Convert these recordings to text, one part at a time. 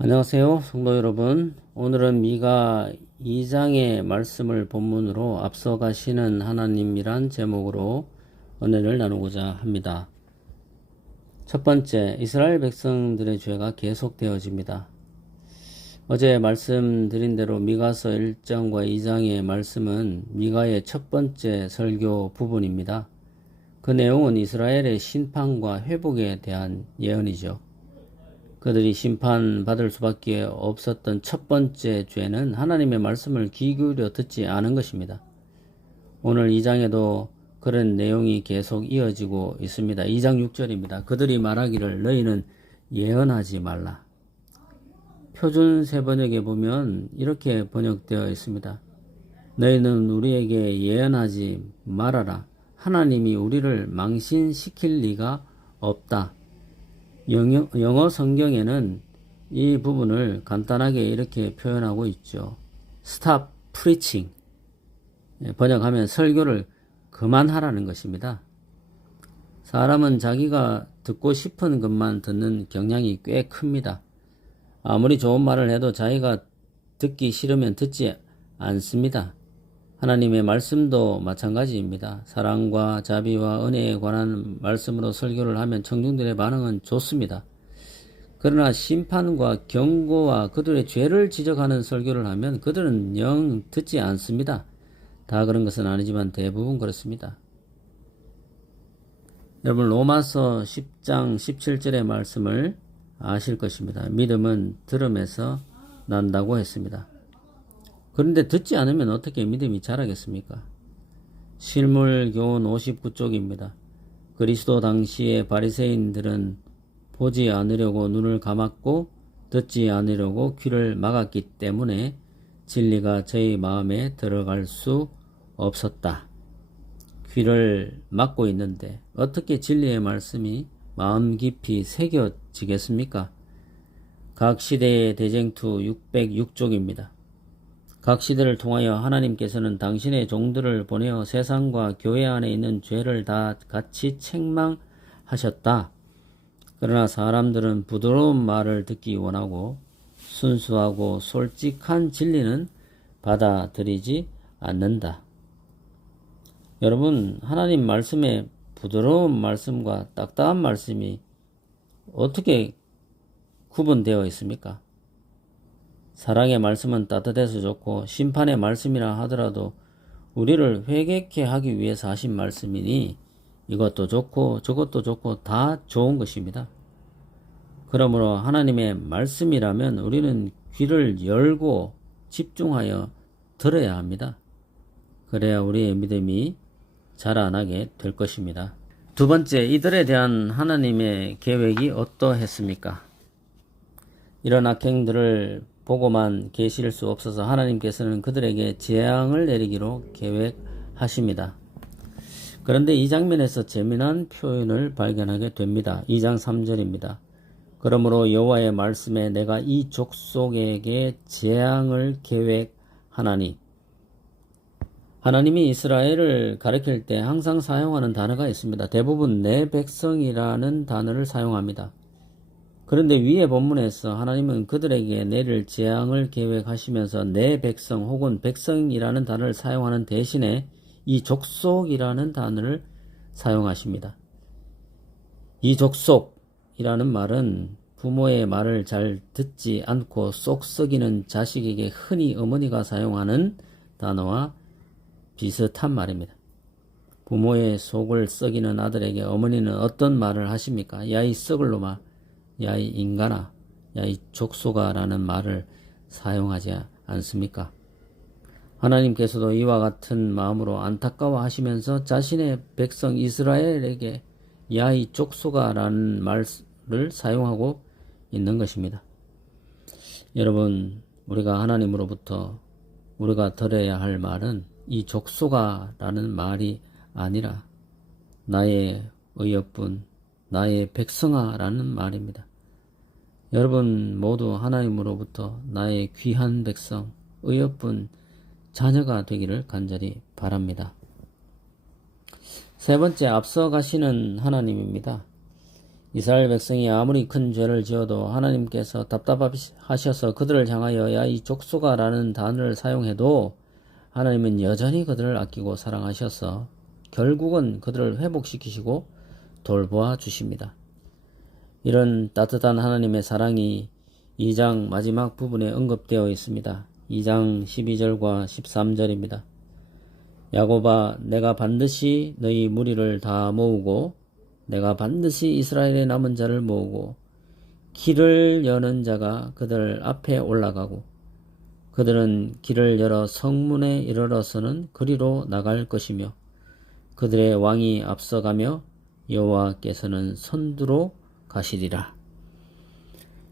안녕하세요, 성도 여러분. 오늘은 미가 2장의 말씀을 본문으로 앞서가시는 하나님이란 제목으로 은혜를 나누고자 합니다. 첫 번째, 이스라엘 백성들의 죄가 계속되어집니다. 어제 말씀드린 대로 미가서 1장과 2장의 말씀은 미가의 첫 번째 설교 부분입니다. 그 내용은 이스라엘의 심판과 회복에 대한 예언이죠. 그들이 심판받을 수밖에 없었던 첫 번째 죄는 하나님의 말씀을 귀 기울여 듣지 않은 것입니다. 오늘 2장에도 그런 내용이 계속 이어지고 있습니다. 2장 6절입니다. 그들이 말하기를 너희는 예언하지 말라. 표준 세번역에 보면 이렇게 번역되어 있습니다. 너희는 우리에게 예언하지 말아라. 하나님이 우리를 망신시킬 리가 없다. 영어 성경에는 이 부분을 간단하게 이렇게 표현하고 있죠. Stop preaching. 번역하면 설교를 그만하라는 것입니다. 사람은 자기가 듣고 싶은 것만 듣는 경향이 꽤 큽니다. 아무리 좋은 말을 해도 자기가 듣기 싫으면 듣지 않습니다. 하나님의 말씀도 마찬가지입니다. 사랑과 자비와 은혜에 관한 말씀으로 설교를 하면 청중들의 반응은 좋습니다. 그러나 심판과 경고와 그들의 죄를 지적하는 설교를 하면 그들은 영 듣지 않습니다. 다 그런 것은 아니지만 대부분 그렇습니다. 여러분 로마서 10장 17절의 말씀을 아실 것입니다. 믿음은 들음에서 난다고 했습니다. 그런데 듣지 않으면 어떻게 믿음이 자라겠습니까? 실물교훈 59쪽입니다. 그리스도 당시의 바리새인들은 보지 않으려고 눈을 감았고 듣지 않으려고 귀를 막았기 때문에 진리가 저희 마음에 들어갈 수 없었다. 귀를 막고 있는데 어떻게 진리의 말씀이 마음 깊이 새겨지겠습니까? 각 시대의 대쟁투 606쪽입니다. 각 시대를 통하여 하나님께서는 당신의 종들을 보내어 세상과 교회 안에 있는 죄를 다 같이 책망하셨다. 그러나 사람들은 부드러운 말을 듣기 원하고 순수하고 솔직한 진리는 받아들이지 않는다. 여러분, 하나님 말씀에 부드러운 말씀과 딱딱한 말씀이 어떻게 구분되어 있습니까? 사랑의 말씀은 따뜻해서 좋고 심판의 말씀이라 하더라도 우리를 회개케 하기 위해서 하신 말씀이니 이것도 좋고 저것도 좋고 다 좋은 것입니다. 그러므로 하나님의 말씀이라면 우리는 귀를 열고 집중하여 들어야 합니다. 그래야 우리의 믿음이 자라나게 될 것입니다. 두 번째, 이들에 대한 하나님의 계획이 어떠했습니까? 이런 악행들을 보고만 계실 수 없어서 하나님께서는 그들에게 재앙을 내리기로 계획하십니다. 그런데 이 장면에서 재미난 표현을 발견하게 됩니다. 2장 3절입니다. 그러므로 여호와의 말씀에 내가 이 족속에게 재앙을 계획하나니. 하나님이 이스라엘을 가리킬 때 항상 사용하는 단어가 있습니다. 대부분 내 백성이라는 단어를 사용합니다. 그런데 위의 본문에서 하나님은 그들에게 내릴 재앙을 계획하시면서 내 백성 혹은 백성이라는 단어를 사용하는 대신에 이 족속이라는 단어를 사용하십니다. 이 족속이라는 말은 부모의 말을 잘 듣지 않고 쏙 썩이는 자식에게 흔히 어머니가 사용하는 단어와 비슷한 말입니다. 부모의 속을 썩이는 아들에게 어머니는 어떤 말을 하십니까? 야 이 썩을 놈아, 야 이 인간아, 야 이 족속아 라는 말을 사용하지 않습니까? 하나님께서도 이와 같은 마음으로 안타까워 하시면서 자신의 백성 이스라엘에게 야 이 족속아 라는 말을 사용하고 있는 것입니다. 여러분, 우리가 하나님으로부터 우리가 들어야 할 말은 이 족속아 라는 말이 아니라 나의 의엽분, 나의 백성아 라는 말입니다. 여러분 모두 하나님으로부터 나의 귀한 백성, 의엽분, 자녀가 되기를 간절히 바랍니다. 세 번째, 앞서 가시는 하나님입니다. 이스라엘 백성이 아무리 큰 죄를 지어도 하나님께서 답답하셔서 그들을 향하여 야 이 족속아 라는 단어를 사용해도 하나님은 여전히 그들을 아끼고 사랑하셔서 결국은 그들을 회복시키시고 돌보아 주십니다. 이런 따뜻한 하나님의 사랑이 2장 마지막 부분에 언급되어 있습니다. 2장 12절과 13절입니다. 야곱아, 내가 반드시 너희 무리를 다 모으고 내가 반드시 이스라엘의 남은 자를 모으고 길을 여는 자가 그들 앞에 올라가고 그들은 길을 열어 성문에 이르러서는 그리로 나갈 것이며 그들의 왕이 앞서가며 여호와께서는 선두로 가시리라.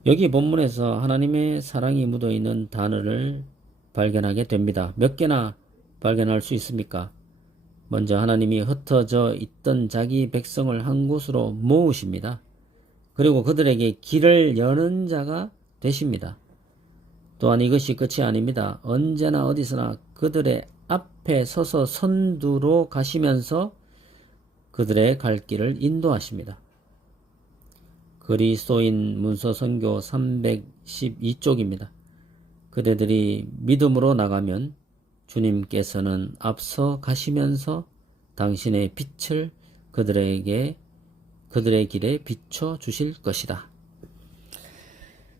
여기 본문에서 하나님의 사랑이 묻어있는 단어를 발견하게 됩니다. 몇 개나 발견할 수 있습니까? 먼저 하나님이 흩어져 있던 자기 백성을 한 곳으로 모으십니다. 그리고 그들에게 길을 여는 자가 되십니다. 또한 이것이 끝이 아닙니다. 언제나 어디서나 그들의 앞에 서서 선두로 가시면서 그들의 갈 길을 인도하십니다. 그리스도인 문서 선교 312쪽입니다. 그대들이 믿음으로 나가면 주님께서는 앞서 가시면서 당신의 빛을 그들의 길에 비춰 주실 것이다.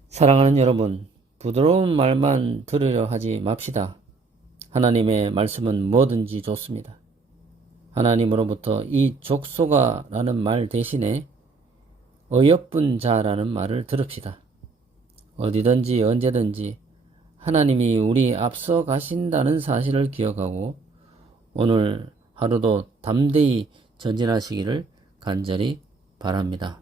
사랑하는 여러분, 부드러운 말만 들으려 하지 맙시다. 하나님의 말씀은 뭐든지 좋습니다. 하나님으로부터 이 족속아 라는 말 대신에 어여쁜 자라는 말을 들읍시다. 어디든지 언제든지 하나님이 우리 앞서 가신다는 사실을 기억하고 오늘 하루도 담대히 전진하시기를 간절히 바랍니다.